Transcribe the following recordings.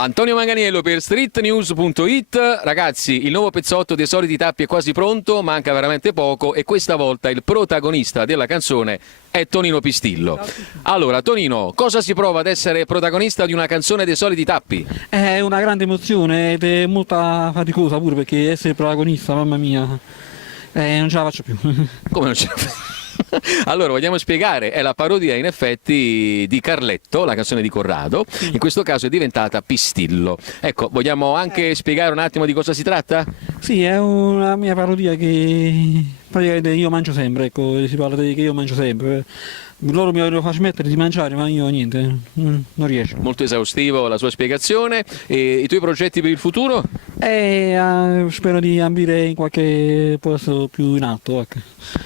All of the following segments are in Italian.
Antonio Manganiello per streetnews.it. Ragazzi, il nuovo pezzotto dei soliti tappi è quasi pronto, manca veramente poco e questa volta il protagonista della canzone è Tonino Pistillo. Allora, Tonino, cosa si prova ad essere protagonista di una canzone dei soliti tappi? È una grande emozione ed è molto faticosa pure perché essere protagonista, mamma mia, non ce la faccio più. Come non ce la fai? Allora, vogliamo spiegare, è la parodia in effetti di Carletto, la canzone di Corrado, in questo caso è diventata Pistillo. Ecco, vogliamo anche spiegare un attimo di cosa si tratta? Sì, è una mia parodia che praticamente io mangio sempre, ecco, si parla di che io mangio sempre. Loro mi vogliono far smettere di mangiare, ma io niente, non riesco. Molto esaustivo la sua spiegazione. E i tuoi progetti per il futuro? Spero di ambire in qualche posto più in alto, ecco.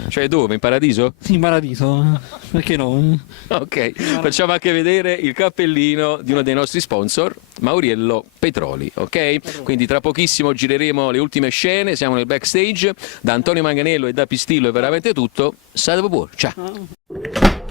Cioè dove? In paradiso? Sì, in paradiso, perché no? Ok, facciamo anche vedere il cappellino di uno dei nostri sponsor, Mauriello Petroli, ok? Quindi tra pochissimo gireremo le ultime scene, siamo nel backstage, da Antonio Manganiello e da Pistillo è veramente tutto, state buoni, ciao!